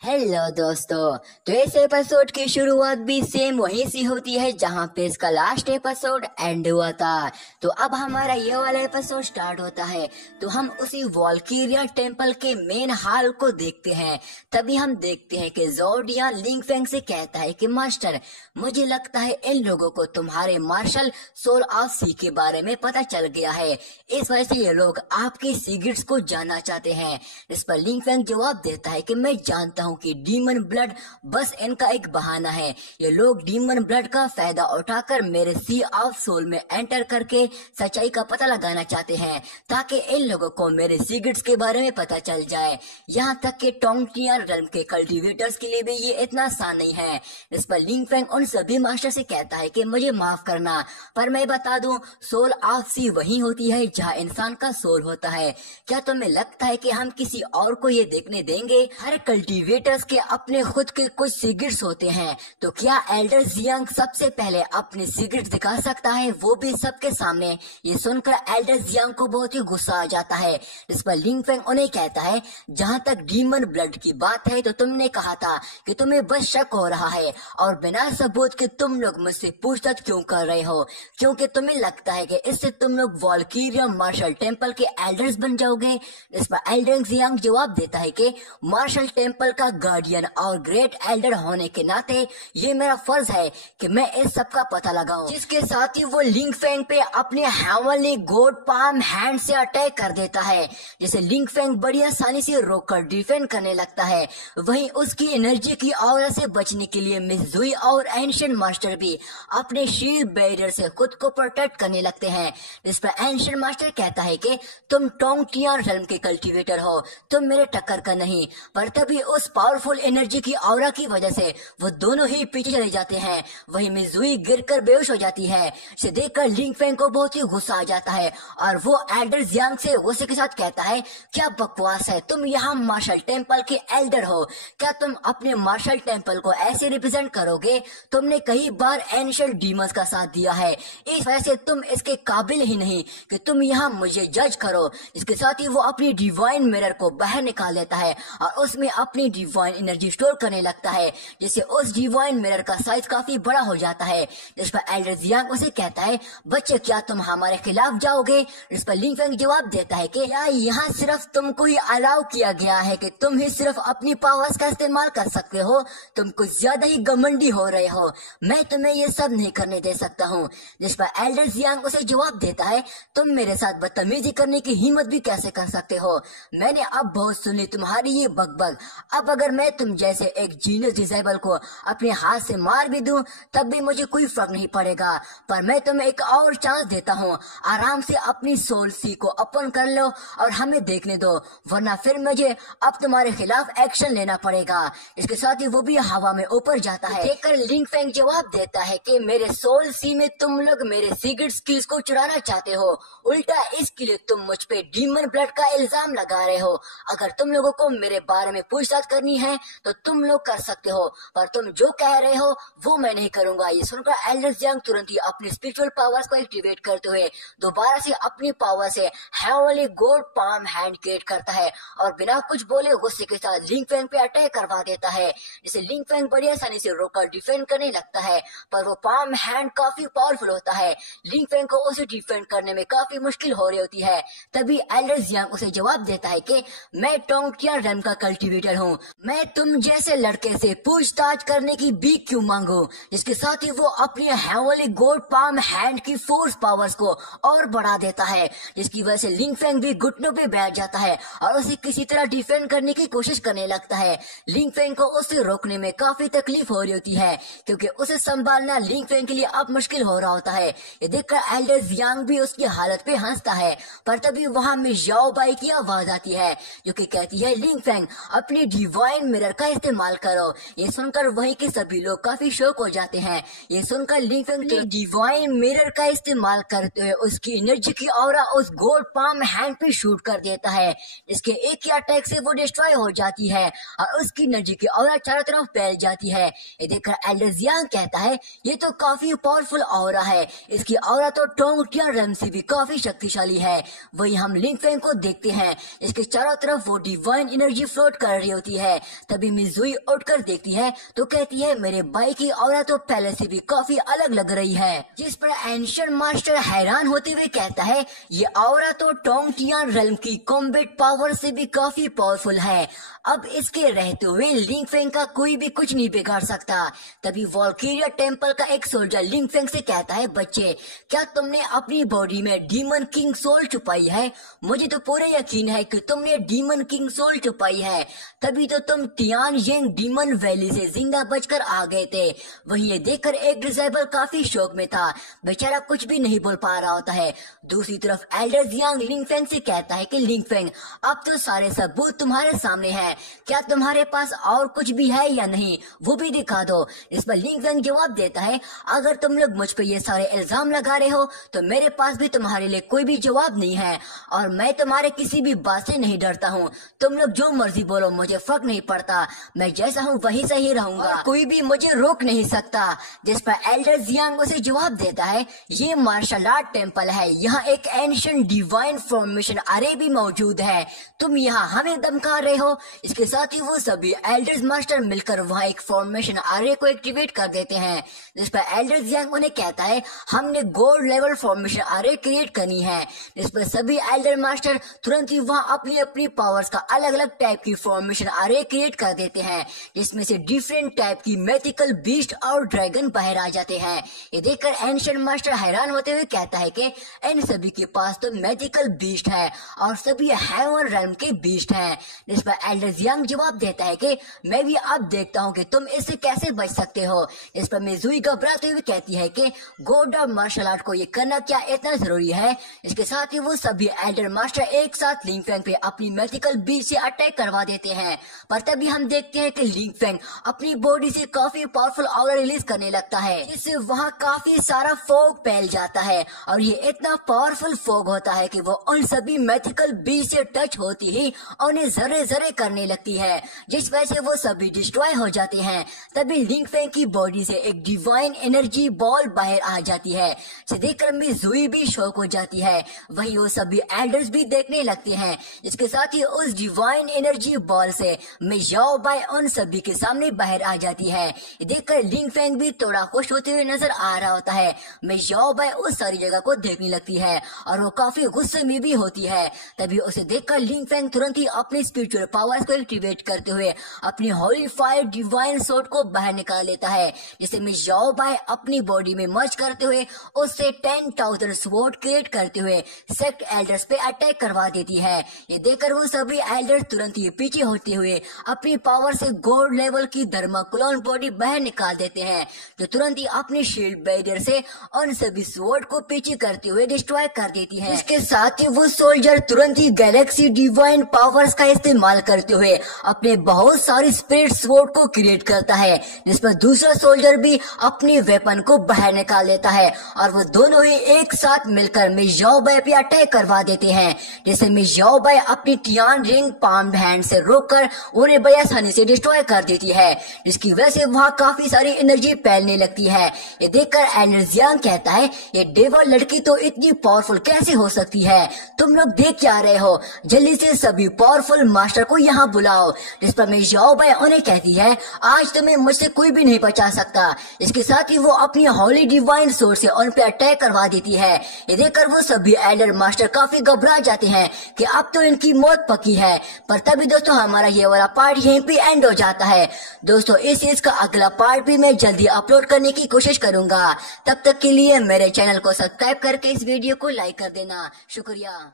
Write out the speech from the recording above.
Hello दोस्तों। तो इस एपिसोड की शुरुआत भी सेम वहीं से होती है जहां पे इसका लास्ट एपिसोड एंड हुआ था। तो अब हमारा ये वाला एपिसोड स्टार्ट होता है। तो हम उसी वॉल्किरिया टेम्पल के मेन हॉल को देखते हैं। तभी हम देखते हैं कि जोडिया लिंग फेंग से कहता है कि मास्टर, मुझे लगता है इन लोगों को तुम्हारे मार्शल सोल ऑफ सी के बारे में पता चल गया है। इस वजह से ये लोग आपके सीक्रेट्स को जानना चाहते हैं। इस पर लिंग फेंग जवाब देता है कि मैं जानता हूँ कि डीमन ब्लड बस इनका एक बहाना है। ये लोग डीमन ब्लड का फायदा उठाकर मेरे सी ऑफ सोल में एंटर करके सच्चाई का पता लगाना चाहते हैं, ताकि इन लोगों को मेरे सीक्रेट्स के बारे में पता चल जाए। यहाँ तक कि टोंगटियान रेल्म के कल्टीवेटर्स के लिए भी ये इतना आसान नहीं है। इस पर लिंग फेंग उन सभी मास्टर से कहता है कि मुझे माफ करना, पर मैं बता दूं, सोल ऑफ सी वही होती है जहाँ इंसान का सोल होता है। क्या तुम्हें लगता है कि हम किसी और को ये देखने देंगे? हर कल्टीवेटर के अपने खुद के कुछ सीक्रेट्स होते हैं। तो क्या एल्डर जियांग सबसे पहले अपने सीक्रेट दिखा सकता है, वो भी सबके सामने? ये सुनकर एल्डर जियांग को बहुत ही गुस्सा आ जाता है। इस पर लिंग फेंग उन्हें कहता है, जहाँ तक डीमन ब्लड की बात है तो तुमने कहा था कि तुम्हें बस शक हो रहा है और बिना सबूत के तुम लोग मुझसे पूछताछ क्यों कर रहे हो? क्योंकि तुम्हें लगता है कि इससे तुम लोग वॉल्किरिया मार्शल टेम्पल के एल्डर्स बन जाओगे। इस पर एल्डर जियांग जवाब देता है कि मार्शल टेम्पल का गार्डियन और ग्रेट एल्डर होने के नाते ये मेरा फर्ज है कि मैं इस सब का पता लगाऊं। जिसके साथ ही वो लिंग फेंग पे अपने हेवनली गॉड पाम हैंड से अटैक कर देता है, जिसे लिंग फेंग बड़ी आसानी से रोककर डिफेंड करने लगता है। वहीं उसकी एनर्जी की ऑरा से बचने के लिए मिस जुई और एंशिएंट मास्टर भी अपने शील्ड बैरियर से खुद को प्रोटेक्ट करने लगते हैं। इस पर एंशिएंट मास्टर कहता है कि तुम टोंगटियान रेल्म के कल्टीवेटर हो, तुम मेरे टक्कर का नहीं। पर तभी उस पावरफुल एनर्जी की ऑरा की वजह से वो दोनों ही पीछे चले जाते हैं। वहीं मिजुई गिरकर बेहोश हो जाती है। इसे देखकर लिंग फेंग को बहुत ही गुस्सा आ जाता है और वो एल्डर जियांग से गुस्से के साथ कहता है, क्या बकवास है, तुम यहाँ मार्शल टेम्पल के एल्डर हो, क्या तुम अपने मार्शल टेम्पल को ऐसे रिप्रेजेंट करोगे? तुमने कई बार एंशिएंट डीमंस का साथ दिया है, इस वजह से तुम इसके काबिल ही नहीं कि तुम यहाँ मुझे जज करो। इसके साथ ही वो अपनी डिवाइन मिरर को बाहर निकाल लेता है और उसमें अपनी डिवाइन एनर्जी स्टोर करने लगता है, जिससे उस डिवाइन मिरर का साइज काफी बड़ा हो जाता है। इस पर एल्डर जियांग उसे कहता है, बच्चे क्या तुम हमारे खिलाफ जाओगे? इस पर लिंग फेंग जवाब देता है कि क्या यहाँ सिर्फ तुमको ही अलाउ किया गया है कि तुम ही सिर्फ अपनी पावर्स का इस्तेमाल कर सकते हो? तुम कुछ ज्यादा ही घमंडी हो रहे हो, मैं तुम्हें ये सब नहीं करने दे सकता हूँ। जिस पर एल्डर जियांग उसे जवाब देता है, तुम मेरे साथ बदतमीजी करने की हिम्मत भी कैसे कर सकते हो? मैंने अब बहुत सुनी तुम्हारी ये बकबक। अब अगर मैं तुम जैसे एक जीनियस डिसेबल को अपने हाथ से मार भी दूं तब भी मुझे कोई फर्क नहीं पड़ेगा। पर मैं तुम्हें एक और चांस देता हूँ, आराम से अपनी सोल सी को ओपन कर लो और हमें देखने दो, वरना फिर मुझे अब तुम्हारे खिलाफ एक्शन लेना पड़ेगा। इसके साथ ही वो भी हवा में ऊपर जाता है। देखकर लिंग फेंग जवाब देता है कि मेरे सोल सी में तुम लोग मेरे सीक्रेट स्किल्स को चुराना चाहते हो, उल्टा इसके लिए तुम मुझ पे डीमन ब्लड का इल्जाम लगा रहे हो। अगर तुम लोगों को मेरे बारे में पूछताछ करनी है तो तुम लोग कर सकते हो, पर तुम जो कह रहे हो वो मैं नहीं करूंगा। ये सुनकर एल्डर जियांग तुरंत ही अपनी स्पिरिचुअल पावर्स को एक्टिवेट करते हुए दोबारा से अपनी पावर से heavenly God palm hand create करता है और बिना कुछ बोले गुस्से के साथ लिंग फेंग पे अटैक करवा देता है, जिसे लिंग फेंग बड़ी आसानी से रोककर डिफेंड करने लगता है। पर वो पाम हैंड काफी पावरफुल होता है, लिंग फेंग को उसे डिफेंड करने में काफी मुश्किल हो रही होती है। तभी एल्डर जियांग उसे जवाब देता है कि मैं टोंगटियान रेल्म का कल्टीवेटर हूँ, मैं तुम जैसे लड़के से पूछताछ करने की भीख क्यों मांगू? इसके साथ ही वो अपनी हेवनली गॉड पाम हैंड की फोर्स पावर्स को और बढ़ा देता है, जिसकी वजह से लिंग फेंग भी घुटनों पे बैठ जाता है और उसे किसी तरह डिफेंड करने की कोशिश करने लगता है। लिंग फेंग को उसे रोकने में काफी तकलीफ हो रही होती है, क्योंकि उसे संभालना लिंग फेंग के लिए अब मुश्किल हो रहा होता है। ये देखकर एल्डर जियांग भी उसकी हालत पे हंसता है, पर तभी वहाँ मिस याओ बाई की आवाज आती है जो कि कहती है, लिंग फेंग अपनी डिवाइन मिरर का इस्तेमाल करो। ये सुनकर वहीं के सभी लोग काफी शौक हो जाते हैं। ये सुनकर लिंग फेंग डिवाइन मिरर का इस्तेमाल करते हुए उसकी एनर्जी की ऑरा उस गॉड पाम हैंड पे शूट कर देता है। इसके एक ही अटैक से वो डिस्ट्रॉय हो जाती है और उसकी एनर्जी की ऑरा चारों तरफ फैल जाती है। ये देखकर एल्डर जियांग कहता है, ये तो काफी पावरफुल ऑरा है, इसकी ऑरा तो टोंगटियान रेल्म से भी काफी शक्तिशाली है। वही हम लिंग फेंग को देखते हैं, इसके चारों तरफ वो डिवाइन एनर्जी फ्लोट कर रही होती है है। तभी मिजुई उठकर देखती है तो कहती है मेरे भाई की ऑरा तो पहले से भी काफी अलग लग रही है, जिस पर एंशिएंट मास्टर हैरान होते हुए कहता है ये ऑरा तो टोंगटियान रेल्म की कॉम्बैट पावर से भी काफी पावरफुल है। अब इसके रहते हुए लिंग फेंग का कोई भी कुछ नहीं बिगाड़ सकता। तभी वॉल्किरिया टेम्पल का एक सोल्जर लिंग फेंग से कहता है बच्चे, क्या तुमने अपनी बॉडी में डीमन किंग सोल छुपाई है? मुझे तो पूरा यकीन है कि तुमने डीमन किंग सोल छुपाई है, तभी तो तुम तियानजिन डीमन वैली से जिंदा बचकर आ गए थे। वहीं ये देखकर एक डिसेबल काफी शौक में था, बेचारा कुछ भी नहीं बोल पा रहा होता है। दूसरी तरफ एल्डर जियांग लिंग फेंग से कहता है कि लिंग फेंग, अब तो सारे सबूत तुम्हारे सामने हैं, क्या तुम्हारे पास और कुछ भी है या नहीं, वो भी दिखा दो। इस पर लिंग फेंग जवाब देता है अगर तुम लोग मुझ पर ये सारे इल्जाम लगा रहे हो तो मेरे पास भी तुम्हारे लिए कोई भी जवाब नहीं है, और मैं तुम्हारे किसी भी बात से नहीं डरता हूँ। तुम लोग जो मर्जी बोलो, मुझे फर्क नहीं पड़ता, मैं जैसा हूँ वही सही रहूंगा, कोई भी मुझे रोक नहीं सकता। जिस पर एल्डर जियांग उसे जवाब देता है ये मार्शल आर्ट टेम्पल है, यहाँ एक एंशिएंट डिवाइन फॉर्मेशन अरे भी मौजूद है, तुम यहाँ हमें धमका रहे हो। इसके साथ ही वो सभी एल्डर्स मास्टर मिलकर वहाँ एक फॉर्मेशन अरे को एक्टिवेट कर देते हैं, जिस पर एल्डर जियांग उन्हें कहता है हमने गोल्ड लेवल फॉर्मेशन अरे क्रिएट करनी है। जिस पर सभी एल्डर मास्टर तुरंत ही वहाँ अपनी अपनी पावर्स का अलग अलग टाइप की फॉर्मेशन अरे क्रिएट कर देते हैं, जिसमें से डिफरेंट टाइप की मैथिकल बीस्ट और ड्रैगन बाहर आ जाते हैं। ये देखकर एंशिएंट मास्टर हैरान होते हुए कहता है कि इन सभी के पास तो मैथिकल बीस्ट है और सभी हेवन रेल्म के बीस्ट हैं। जिस पर एल्डर जियांग जवाब देता है कि मैं भी अब देखता हूँ कि तुम इससे कैसे बच सकते हो। इस पर मिजुई घबराते हुए कहती है कि गॉड ऑफ मार्शल आर्ट को ये करना क्या इतना जरूरी है। इसके साथ ही वो सभी एल्डर मास्टर एक साथ लिंग फेंग पे अपनी मैथिकल बीस्ट से अटैक करवा देते हैं, पर तभी हम देखते हैं कि लिंग फेंग अपनी बॉडी से काफी पावरफुल ऑरा रिलीज करने लगता है, जिससे वहाँ काफी सारा फॉग फैल जाता है, और ये इतना पावरफुल फॉग होता है कि वो उन सभी मैथिकल बीस्ट से टच होती ही उन्हें जरे जरे करने लगती है, जिस वजह से वो सभी डिस्ट्रॉय हो जाते हैं। तभी लिंग फेंग की बॉडी से एक डिवाइन एनर्जी बॉल बाहर आ जाती है, जिसे देखकर मिजुई भी शॉक हो जाती है। वहीं वो सभी एल्डर्स भी देखने लगते हैं। इसके साथ ही उस डिवाइन एनर्जी बॉल से मियाओ बाई उन सभी के सामने बाहर आ जाती है। ये देखकर लिंग फेंग भी थोड़ा खुश होते हुए नजर आ रहा होता है। मियाओ बाई उस सारी जगह को देखने लगती है और वो काफी गुस्से में भी होती है। तभी उसे देखकर लिंग फेंग तुरंत ही अपनी स्पिरिचुअल पावर्स को एक्टिवेट करते हुए अपनी होली फायर डिवाइन सोर्ड को बाहर निकाल लेता है, जिसे मियाओ बाई अपनी बॉडी में मर्ज करते हुए उससे 10,000 स्वॉर्ड क्रिएट करते हुए सेक्ट एल्डर्स पे अटैक करवा देती है। ये देखकर वो सभी एल्डर्स तुरंत ही पीछे होते हुए अपनी पावर से गोल्ड लेवल की धर्माक्लोन बॉडी बाहर निकाल देते हैं, जो तुरंत ही अपनी शील्ड बैरियर से उन सभी स्वॉर्ड को पीछे करते हुए डिस्ट्रॉय कर देती है। इसके साथ ही वो सोल्जर तुरंत ही गैलेक्सी डिवाइन पावर्स का इस्तेमाल करते हुए अपने बहुत सारी स्पिरिट स्वॉर्ड को क्रिएट करता है, जिस पर दूसरा सोल्जर भी अपनी वेपन को बाहर निकाल लेता है और वो दोनों ही एक साथ मिलकर मियाओ बाई पे अटैक करवा देते हैं, जिसे मियाओ बाई अपनी टियान रिंग पाम हैंड से रोककर उन्हें बेआसानी से डिस्ट्रॉय कर देती है, जिसकी वजह से वहाँ काफी सारी एनर्जी फैलने लगती है। ये देखकर एल्डर जियांग कहता है ये डेवल लड़की तो इतनी पावरफुल कैसे हो सकती है, तुम लोग देख क्या रहे हो, जल्दी से सभी पावरफुल मास्टर को यहाँ बुलाओ। जिस पर मियाओ बाई उन्हें कहती है आज तुम्हें मुझसे कोई भी नहीं बचा सकता। इसके साथ ही वो अपनी होली डिवाइन सोर्ड से उन पे अटैक करवा देती है। ये देखकर वो सभी एल्डर मास्टर काफी घबरा जाते हैं कि अब तो इनकी मौत पक्की है। पर तभी दोस्तों हमारा ये वाला पार्ट यहीं पे एंड हो जाता है। दोस्तों इस चीज का अगला पार्ट भी मैं जल्दी अपलोड करने की कोशिश करूंगा। तब तक के लिए मेरे चैनल को सब्सक्राइब करके इस वीडियो को लाइक कर देना। शुक्रिया।